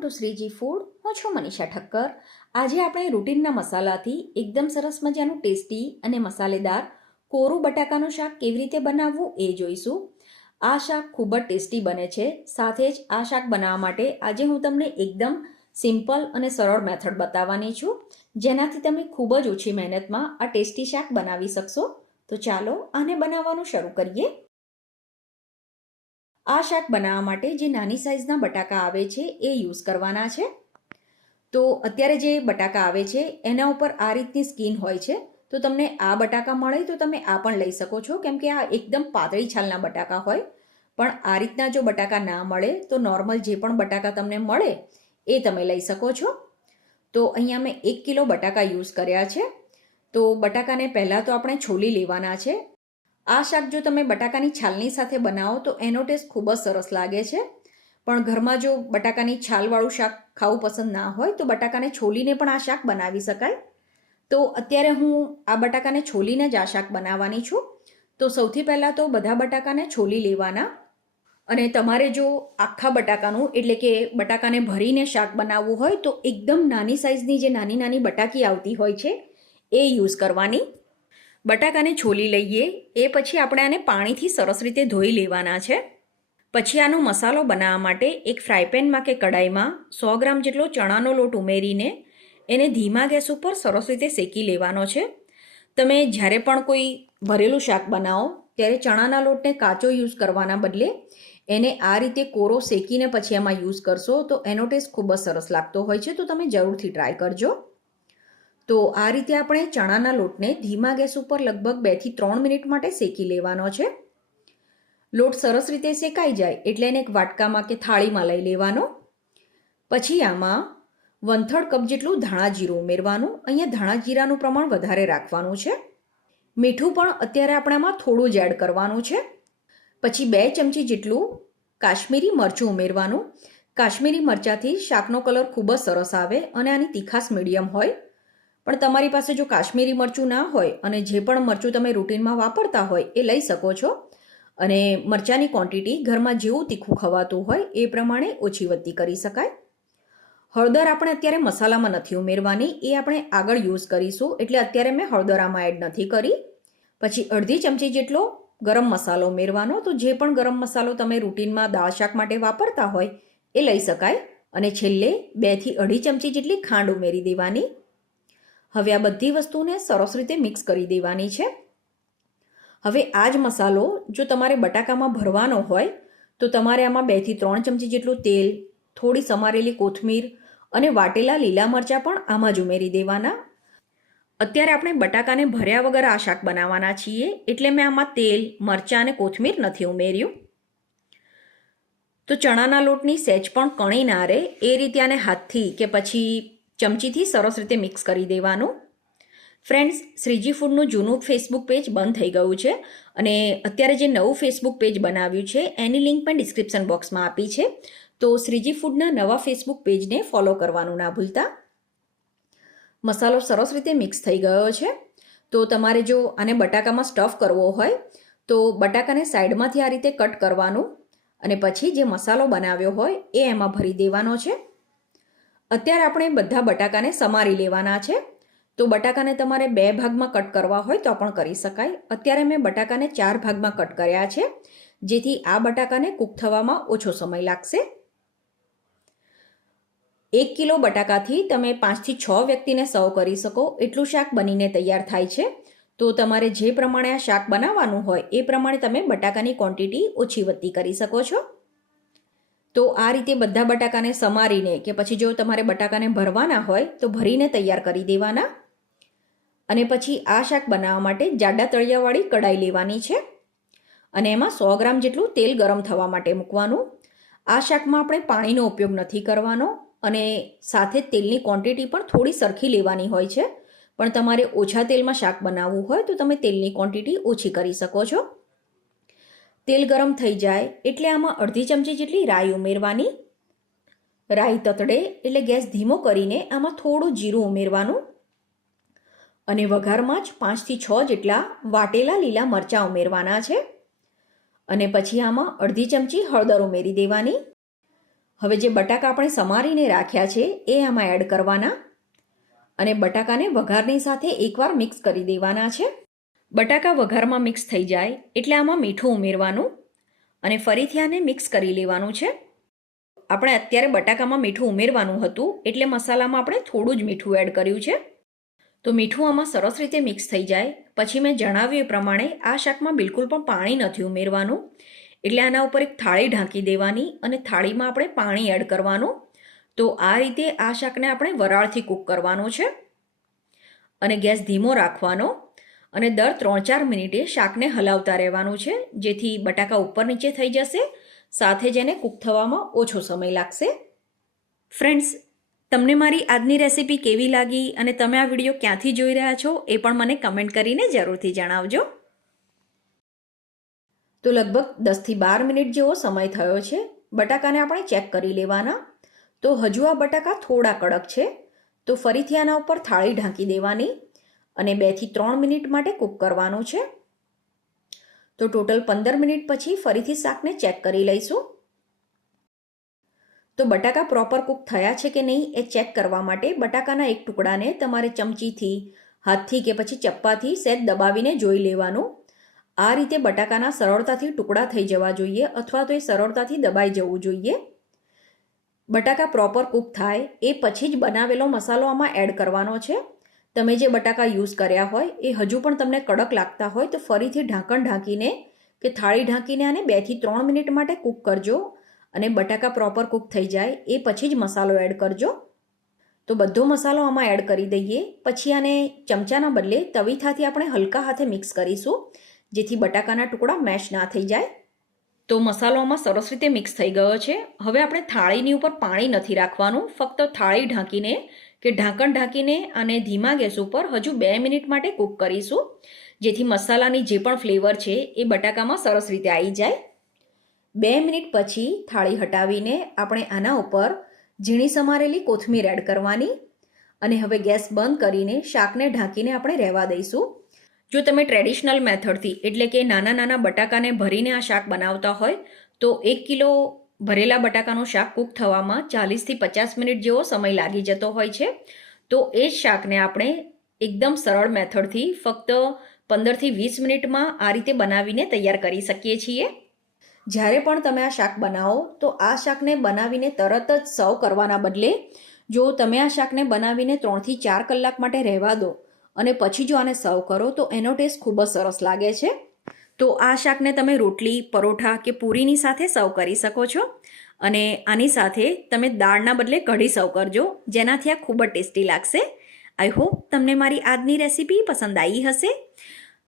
Welcome to Shriji food. હું છું મનીષા ઠક્કર. આજે આપણે રૂટીનના મસાલાથી એકદમ સરસ મજાનું ટેસ્ટી અને મસાલેદાર કોરું બટાકાનું શાક કેવી રીતે બનાવવું એ જોઈશું. આ શાક ખૂબ જ ટેસ્ટી બને છે. સાથે જ આ શાક બનાવવા માટે આજે હું તમને એકદમ સિમ્પલ અને સરળ મેથડ બતાવવાની છું, જેનાથી તમે ખૂબ જ ઓછી મહેનતમાં આ ટેસ્ટી શાક બનાવી શકશો. તો ચાલો આને બનાવવાનું શરૂ કરીએ. આ શાક બનાવવા માટે જે નાની સાઇઝના બટાકા આવે છે એ યુઝ કરવાના છે. તો અત્યારે જે બટાકા આવે છે એના ઉપર આ રીતની સ્કીન હોય છે. તો તમને આ બટાકા મળે તો તમે આ પણ લઈ શકો છો, કેમ કે આ એકદમ પાતળી છાલના બટાકા હોય. પણ આ રીતના જો બટાકા ના મળે તો નોર્મલ જે પણ બટાકા તમને મળે એ તમે લઈ શકો છો. તો અહીંયા મેં 1 કિલો બટાકા યુઝ કર્યા છે. તો બટાકાને પહેલાં તો આપણે છોલી લેવાના છે. આ શાક જો તમે બટાકાની છાલની સાથે બનાવો તો એનો ટેસ્ટ ખૂબ જ સરસ લાગે છે. પણ ઘરમાં જો બટાકાની છાલવાળું શાક ખાવું પસંદ ના હોય તો બટાકાને છોલીને પણ આ શાક બનાવી શકાય. તો અત્યારે હું આ બટાકાને છોલીને જ આ શાક બનાવવાની છું. તો સૌથી પહેલાં તો બધા બટાકાને છોલી લેવાના. અને તમારે જો આખા બટાકાનું એટલે કે બટાકાને ભરીને શાક બનાવવું હોય તો એકદમ નાની સાઇઝની જે નાની નાની બટાકી આવતી હોય છે એ યુઝ કરવાની. બટાકાને છોલી લઈએ એ પછી આપણે આને પાણીથી સરસ રીતે ધોઈ લેવાના છે. પછી આનો મસાલો બનાવવા માટે એક ફ્રાયપેનમાં કે કડાઈમાં 100 ગ્રામ જેટલો ચણાનો લોટ ઉમેરીને એને ધીમા ગેસ ઉપર સરસ રીતે શેકી લેવાનો છે. તમે જ્યારે પણ કોઈ ભરેલું શાક બનાવો ત્યારે ચણાના લોટને કાચો યુઝ કરવાના બદલે એને આ રીતે કોરો શેકીને પછી એમાં યુઝ કરશો તો એનો ટેસ્ટ ખૂબ જ સરસ લાગતો હોય છે. તો તમે જરૂરથી ટ્રાય કરજો. તો આ રીતે આપણે ચણાના લોટને ધીમા ગેસ ઉપર લગભગ 2 થી 3 મિનિટ માટે શેકી લેવાનો છે. લોટ સરસ રીતે શેકાઈ જાય એટલે એને એક વાટકામાં કે થાળીમાં લઈ લેવાનો. પછી આમાં 1/3 કપ જેટલું ધાણા જીરું ઉમેરવાનું. અહીંયા ધાણા જીરાનું પ્રમાણ વધારે રાખવાનું છે. મીઠું પણ અત્યારે આપણે આમાં થોડું જ એડ કરવાનું છે. પછી 2 ચમચી જેટલું કાશ્મીરી મરચું ઉમેરવાનું. કાશ્મીરી મરચાંથી શાકનો કલર ખૂબ જ સરસ આવે અને આની તીખાશ મીડિયમ હોય. પણ તમારી પાસે જો કાશ્મીરી મરચું ના હોય અને જે પણ મરચું તમે રૂટીનમાં વાપરતા હોય એ લઈ શકો છો. અને મરચાંની ક્વોન્ટિટી ઘરમાં જેવું તીખું ખવાતું હોય એ પ્રમાણે ઓછી વધતી કરી શકાય. હળદર આપણે અત્યારે મસાલામાં નથી ઉમેરવાની, એ આપણે આગળ યુઝ કરીશું, એટલે અત્યારે મેં હળદર આમાં એડ નથી કરી. પછી અડધી ચમચી જેટલો ગરમ મસાલો ઉમેરવાનો. તો જે પણ ગરમ મસાલો તમે રૂટીનમાં દાળ શાક માટે વાપરતા હોય એ લઈ શકાય. અને છેલ્લે 2 થી 2.5 ચમચી જેટલી ખાંડ ઉમેરી દેવાની. હવે આ બધી વસ્તુને સરસ રીતે મિક્સ કરી દેવાની છે. હવે આ જ મસાલો જો તમારે બટાકામાં ભરવાનો હોય તો તમારે આમાં 2 થી 3 ચમચી જેટલું તેલ, થોડી સમારેલી કોથમીર અને વાટેલા લીલા મરચાં પણ આમાં જ ઉમેરી દેવાના. અત્યારે આપણે બટાકાને ભર્યા વગર આ શાક બનાવવાના છીએ એટલે મેં આમાં તેલ, મરચાં અને કોથમીર નથી ઉમેર્યું. તો ચણાના લોટની સહેજ પણ કણી ના રહે એ રીતે આને હાથથી કે પછી ચમચીથી સરસ રીતે મિક્સ કરી દેવાનું. ફ્રેન્ડ્સ, શ્રીજી ફૂડનું જૂનું ફેસબુક પેજ બંધ થઈ ગયું છે અને અત્યારે જે નવું ફેસબુક પેજ બનાવ્યું છે એની લિંક પણ ડિસ્ક્રિપ્શન બોક્સમાં આપી છે. તો શ્રીજી ફૂડના નવા ફેસબુક પેજને ફોલો કરવાનું ના ભૂલતા. મસાલો સરસ રીતે મિક્સ થઈ ગયો છે. તો તમારે જો આને બટાકામાં સ્ટફ કરવો હોય તો બટાકાને સાઈડમાંથી આ રીતે કટ કરવાનું અને પછી જે મસાલો બનાવ્યો હોય એ એમાં ભરી દેવાનો છે. અત્યારે આપણે બધા બટાકાને સમારી લેવાના છે. તો બટાકાને તમારે 2 ભાગમાં કટ કરવા હોય તો પણ કરી શકાય. અત્યારે મેં બટાકાને 4 ભાગમાં કટ કર્યા છે, જેથી આ બટાકાને કૂક થવામાં ઓછો સમય લાગશે. 1 કિલો બટાકાથી તમે 5 થી 6 વ્યક્તિને સર્વ કરી શકો એટલું શાક બનીને તૈયાર થાય છે. તો તમારે જે પ્રમાણે આ શાક બનાવવાનું હોય એ પ્રમાણે તમે બટાકાની ક્વોન્ટિટી ઓછી વધતી કરી શકો છો. તો આ રીતે બધા બટાકાને સમારીને કે પછી જો તમારે બટાકાને ભરવાના હોય તો ભરીને તૈયાર કરી દેવાના. અને પછી આ શાક બનાવવા માટે જાડા તળિયાવાળી કડાઈ લેવાની છે અને એમાં 100 ગ્રામ જેટલું તેલ ગરમ થવા માટે મૂકવાનું. આ શાકમાં આપણે પાણીનો ઉપયોગ નથી કરવાનો અને સાથે તેલની ક્વોન્ટિટી પણ થોડી સરખી લેવાની હોય છે. પણ તમારે ઓછા તેલમાં શાક બનાવવું હોય તો તમે તેલની ક્વોન્ટિટી ઓછી કરી શકો છો. તેલ ગરમ થઈ જાય એટલે આમાં અડધી ચમચી જેટલી રાઈ ઉમેરવાની. રાઈ તતડે એટલે ગેસ ધીમો કરીને આમાં થોડું જીરું ઉમેરવાનું અને વઘારમાં જ 5 થી 6 જેટલા વાટેલા લીલા મરચાં ઉમેરવાના છે. અને પછી આમાં અડધી ચમચી હળદર ઉમેરી દેવાની. હવે જે બટાકા આપણે સમારીને રાખ્યા છે એ આમાં એડ કરવાના અને બટાકાને વઘારની સાથે એકવાર મિક્સ કરી દેવાના છે. બટાકા વઘારમાં મિક્સ થઈ જાય એટલે આમાં મીઠું ઉમેરવાનું અને ફરીથી આને મિક્સ કરી લેવાનું છે. આપણે અત્યારે બટાકામાં મીઠું ઉમેરવાનું હતું એટલે મસાલામાં આપણે થોડું જ મીઠું એડ કર્યું છે. તો મીઠું આમાં સરસ રીતે મિક્સ થઈ જાય પછી મેં જણાવ્યું એ પ્રમાણે આ શાકમાં બિલકુલ પણ પાણી નથી ઉમેરવાનું. એટલે આના ઉપર એક થાળી ઢાંકી દેવાની અને થાળીમાં આપણે પાણી એડ કરવાનું. તો આ રીતે આ શાકને આપણે વરાળથી કૂક કરવાનું છે અને ગેસ ધીમો રાખવાનો અને દર 3-4 મિનિટે શાકને હલાવતા રહેવાનું છે જેથી બટાકા ઉપર નીચે થઈ જશે, સાથે જ એને કૂક થવામાં ઓછો સમય લાગશે. ફ્રેન્ડ્સ, તમને મારી આજની રેસીપી કેવી લાગી અને તમે આ વિડીયો ક્યાંથી જોઈ રહ્યા છો એ પણ મને કમેન્ટ કરીને જરૂરથી જણાવજો. તો લગભગ 10થી 12 મિનિટ જેવો સમય થયો છે. બટાકાને આપણે ચેક કરી લેવાના. તો હજુ આ બટાકા થોડા કડક છે. તો ફરીથી આના ઉપર થાળી ઢાંકી દેવાની અને 2થી 3 મિનિટ માટે કૂક કરવાનું છે. તો ટોટલ 15 મિનિટ પછી ફરીથી શાકને ચેક કરી લઈશું. તો બટાકા પ્રોપર કૂક થયા છે કે નહીં એ ચેક કરવા માટે બટાકાના એક ટુકડાને તમારે ચમચીથી, હાથથી કે પછી ચપ્પાથી સહેજ દબાવીને જોઈ લેવાનું. આ રીતે બટાકાના સરળતાથી ટુકડા થઈ જવા જોઈએ અથવા તો એ સરળતાથી દબાઈ જવું જોઈએ. બટાકા પ્રોપર કૂક થાય એ પછી જ બનાવેલો મસાલો આમાં એડ કરવાનો છે. તમે જે બટાકા યુઝ કર્યા હોય એ હજુ પણ તમને કડક લાગતા હોય તો ફરીથી ઢાંકણ ઢાંકીને કે થાળી ઢાંકીને આને 2થી 3 મિનિટ માટે કૂક કરજો અને બટાકા પ્રોપર કૂક થઈ જાય એ પછી જ મસાલો એડ કરજો. તો બધો મસાલો આમાં એડ કરી દઈએ. પછી આને ચમચાના બદલે તવીથાથી આપણે હલકા હાથે મિક્સ કરીશું જેથી બટાકાના ટુકડા મેશ ના થઈ જાય. તો મસાલો આમાં સરસ રીતે મિક્સ થઈ ગયો છે. હવે આપણે થાળીની ઉપર પાણી નથી રાખવાનું, ફક્ત થાળી ઢાંકીને કે ઢાંકણ ઢાંકીને અને ધીમા ગેસ ઉપર હજુ 2 મિનિટ માટે કૂક કરીશું જેથી મસાલાની જે પણ ફ્લેવર છે એ બટાકામાં સરસ રીતે આવી જાય. 2 મિનિટ પછી થાળી હટાવીને આપણે આના ઉપર ઝીણી સમારેલી કોથમીર એડ કરવાની અને હવે ગેસ બંધ કરીને શાકને ઢાંકીને આપણે રહેવા દઈશું. જો તમે ટ્રેડિશનલ મેથડથી એટલે કે નાના નાના બટાકાને ભરીને આ શાક બનાવતા હોય તો 1 કિલો ભરેલા બટાકાનું શાક કૂક થવામાં 40થી 50 મિનિટ જેવો સમય લાગી જતો હોય છે. તો એ જ શાકને આપણે એકદમ સરળ મેથડથી ફક્ત 15થી 20 મિનિટમાં આ રીતે બનાવીને તૈયાર કરી શકીએ છીએ. જ્યારે પણ તમે આ શાક બનાવો તો આ શાકને બનાવીને તરત જ સર્વ કરવાના બદલે જો તમે આ શાકને બનાવીને 3થી 4 કલાક માટે રહેવા દો અને પછી જો આને સર્વ કરો તો એનો ટેસ્ટ ખૂબ જ સરસ લાગે છે. તો આ શાકને તમે રોટલી, પરોઠા કે પૂરીની સાથે સર્વ કરી શકો છો અને આની સાથે તમે દાળના બદલે કઢી સર્વ કરજો જેનાથી આ ખૂબ જ ટેસ્ટી લાગશે. આઈ હોપ તમને મારી આજની રેસીપી પસંદ આવી હશે.